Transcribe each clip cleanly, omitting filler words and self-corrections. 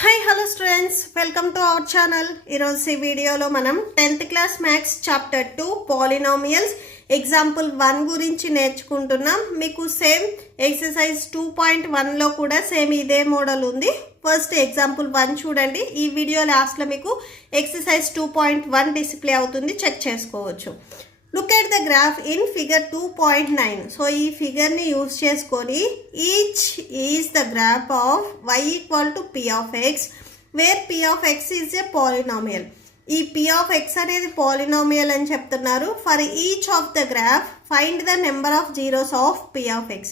Hi hello students, welcome to our channel. ఈరోజు ఈ వీడియోలో మనం 10th class maths chapter 2 polynomials example 1 గురించి నేర్చుకుంటున్నాం. మీకు సేమ్ ఎక్సర్సైజ్ 2.1లో కూడా సేమ్ ఇదే మోడల్ ఉంది. ఫస్ట్ ఎగ్జాంపుల్ 1 చూడండి. ఈ వీడియో లాస్ట్లో మీకు ఎక్సర్సైజ్ 2.1 డిస్ప్లే అవుతుంది, చెక్ చేసుకోవచ్చు. Look at the graph in figure 2.9. So ఈ ఫిగర్ని యూజ్ చేసుకొని each is the graph of y equal to p of x where p of x is a polynomial. ఈ p ఆఫ్ x అనేది polynomial అని చెప్తున్నారు. For each of the graph find the number of zeros of p of x.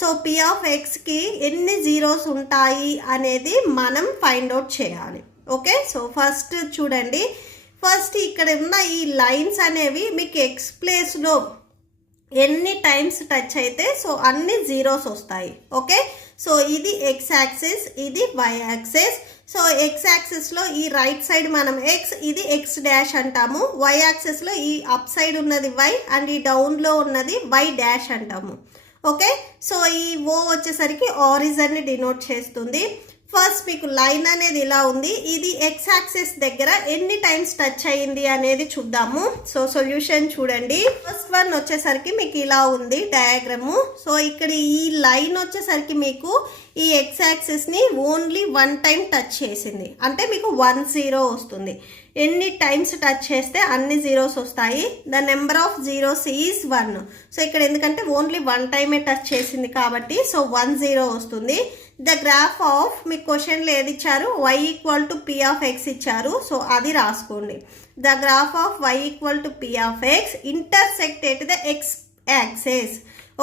So p of xకి ఎన్ని zeros ఉంటాయి అనేది మనం find out చేయాలి. ఓకే, సో ఫస్ట్ చూడండి. ఫస్ట్ ఇక్కడ ఉన్న ఈ లైన్స్ అనేవి మీకు ఎక్స్ ప్లేస్లో ఎన్ని టైమ్స్ టచ్ అయితే సో అన్ని జీరోస్ వస్తాయి. ఓకే, సో ఇది ఎక్స్ యాక్సిస్, ఇది వై యాక్సిస్. సో ఎక్స్ యాక్సిస్లో ఈ రైట్ సైడ్ మనం ఎక్స్, ఇది ఎక్స్ డాష్ అంటాము. వై యాక్సిస్లో ఈ అప్ సైడ్ ఉన్నది వై అండ్ ఈ డౌన్లో ఉన్నది వై డాష్ అంటాము. ఓకే, సో ఈ ఓ వచ్చేసరికి ఆరిజన్ని డినోట్ చేస్తుంది. ఫస్ట్ మీకు లైన్ అనేది ఇలా ఉంది. ఇది ఎక్స్ యాక్సిస్ దగ్గర ఎన్ని టైమ్స్ టచ్ అయ్యింది అనేది చూద్దాము. సో సొల్యూషన్ చూడండి. ఫస్ట్ వన్ వచ్చేసరికి మీకు ఇలా ఉంది డయాగ్రాము. సో ఇక్కడ ఈ లైన్ వచ్చేసరికి మీకు ఈ ఎక్స్ యాక్సిస్ని ఓన్లీ 1 టైం టచ్ చేసింది, అంటే మీకు 1 0 వస్తుంది. ఎన్ని టైమ్స్ టచ్ చేస్తే అన్ని జీరోస్ వస్తాయి. The number of zeros is 1. So ఇక్కడ ఎందుకంటే ఓన్లీ 1 టైమే టచ్ చేసింది కాబట్టి సో 1 0 వస్తుంది. ద గ్రాఫ్ ఆఫ్ మీకు క్వశ్చన్లో ఏది ఇచ్చారు, y equal to p of x ఇచ్చారు. సో అది రాసుకోండి. The graph of y equal to p of x intersect at the x axis.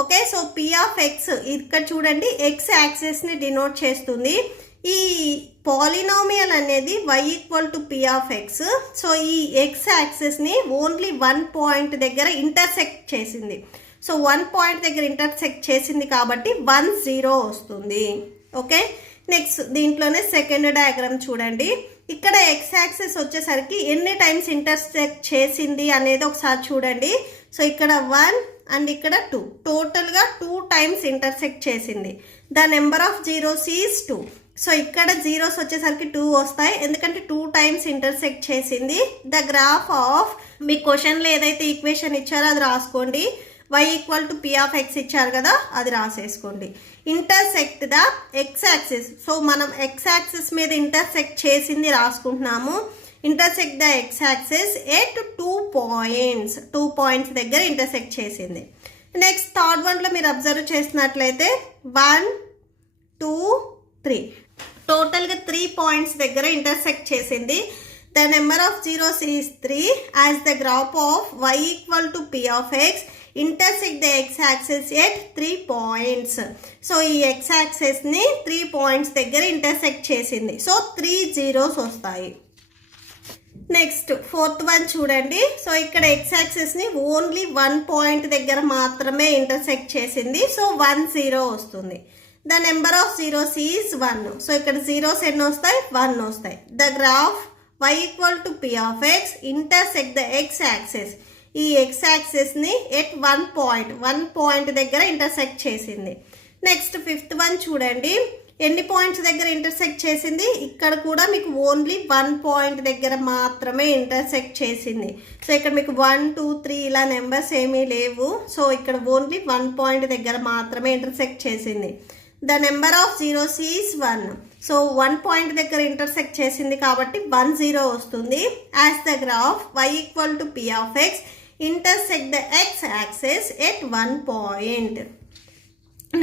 Okay, so p of x ఇక్కడ చూడండి x యాక్సిస్ని డినోట్ చేస్తుంది. ఈ పాలినామియల్ అనేది y equal to p of x. So ఈ x యాక్సిస్ని only 1 point దగ్గర intersect చేసింది. So 1 point దగ్గర intersect చేసింది కాబట్టి 1 0 వస్తుంది. ఓకే, నెక్స్ట్ దీంట్లోనే సెకండ్ డయాగ్రామ్ చూడండి. ఇక్కడ ఎక్స్ యాక్సిస్ వచ్చేసరికి ఎన్ని టైమ్స్ ఇంటర్సెక్ట్ చేసింది అనేది ఒకసారి చూడండి. సో ఇక్కడ 1 అండ్ ఇక్కడ 2, టోటల్గా 2 టైమ్స్ ఇంటర్సెక్ట్ చేసింది. The number of zeros is 2. So ఇక్కడ జీరోస్ వచ్చేసరికి 2 వస్తాయి, ఎందుకంటే 2 టైమ్స్ ఇంటర్సెక్ట్ చేసింది. ద గ్రాఫ్ ఆఫ్ మీ క్వశ్చన్లో ఏదైతే ఈక్వేషన్ ఇచ్చారో అది రాసుకోండి. y equal to p of x ఇచ్చారు కదా, అది రాసేసుకోండి. Intersect the X axis. So మనం ఎక్స్ యాక్సిస్ మీద ఇంటర్సెక్ట్ చేసింది రాసుకుంటున్నాము. Intersect the X axis at 2 points. 2 points దగ్గర ఇంటర్సెక్ట్ చేసింది. నెక్స్ట్ థర్డ్ వన్లో మీరు అబ్జర్వ్ చేసినట్లయితే 1 2 3 టోటల్గా 3 పాయింట్స్ దగ్గర ఇంటర్సెక్ట్ చేసింది. The number of zeros is 3 as the graph of y equal to p of x intersect the X axis at 3 points. So ఈ X యాక్సిస్ని 3 points దగ్గర ఇంటర్సెక్ట్ చేసింది. సో 3 జీరోస్ వస్తాయి. నెక్స్ట్ ఫోర్త్ వన్ చూడండి. So ఇక్కడ X యాక్సిస్ని only 1 point దగ్గర మాత్రమే intersect చేసింది. So 1 0 వస్తుంది. The number of zeros is 1. So ఇక్కడ జీరోస్ ఎన్ని వస్తాయి, 1 వస్తాయి. The graph y equal to p of x intersect the X axis. ఈ ఎక్స్ యాక్సిస్ని ఎట్ 1 పాయింట్ దగ్గర ఇంటర్సెక్ట్ చేసింది. నెక్స్ట్ ఫిఫ్త్ వన్ చూడండి. ఎన్ని పాయింట్స్ దగ్గర ఇంటర్సెక్ట్ చేసింది, ఇక్కడ కూడా మీకు ఓన్లీ 1 పాయింట్ దగ్గర మాత్రమే ఇంటర్సెక్ట్ చేసింది. సో ఇక్కడ మీకు 1 2 3 ఇలా నెంబర్స్ ఏమీ లేవు. సో ఇక్కడ ఓన్లీ 1 పాయింట్ దగ్గర మాత్రమే ఇంటర్సెక్ట్ చేసింది. The number of zeros is 1. So 1 point దగ్గర ఇంటర్సెక్ట్ చేసింది కాబట్టి 1 0 వస్తుంది. As the graph y equal to p of x intersect the X axis at 1 point.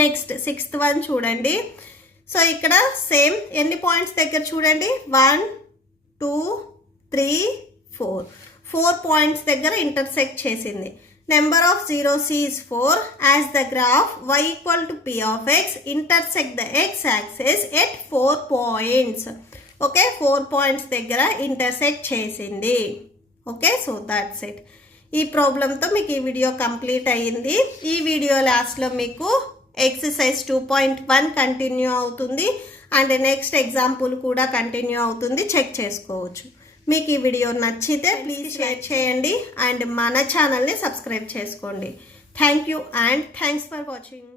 Next sixth one చూడండి. సో ఇక్కడ సేమ్ ఎన్ని పాయింట్స్ దగ్గర చూడండి, 1 2 3 4 పాయింట్స్ దగ్గర ఇంటర్సెక్ట్ చేసింది. Number of zeros is 4 as the graph y equal to p of x intersect the X axis at 4 points. Okay, 4 points దగ్గర intersect చేసింది. Okay, so that's it. ఈ ప్రాబ్లంతో మీకు ఈ వీడియో కంప్లీట్ అయ్యింది. ఈ వీడియో లాస్ట్లో మీకు ఎక్సర్సైజ్ 2.1 కంటిన్యూ అవుతుంది అండ్ నెక్స్ట్ ఎగ్జాంపుల్ కూడా కంటిన్యూ అవుతుంది, చెక్ చేసుకోవచ్చు. మీకు ఈ వీడియో నచ్చితే ప్లీజ్ షేర్ చేయండి అండ్ మన ఛానల్ని సబ్స్క్రైబ్ చేసుకోండి. Thank you and thanks for watching.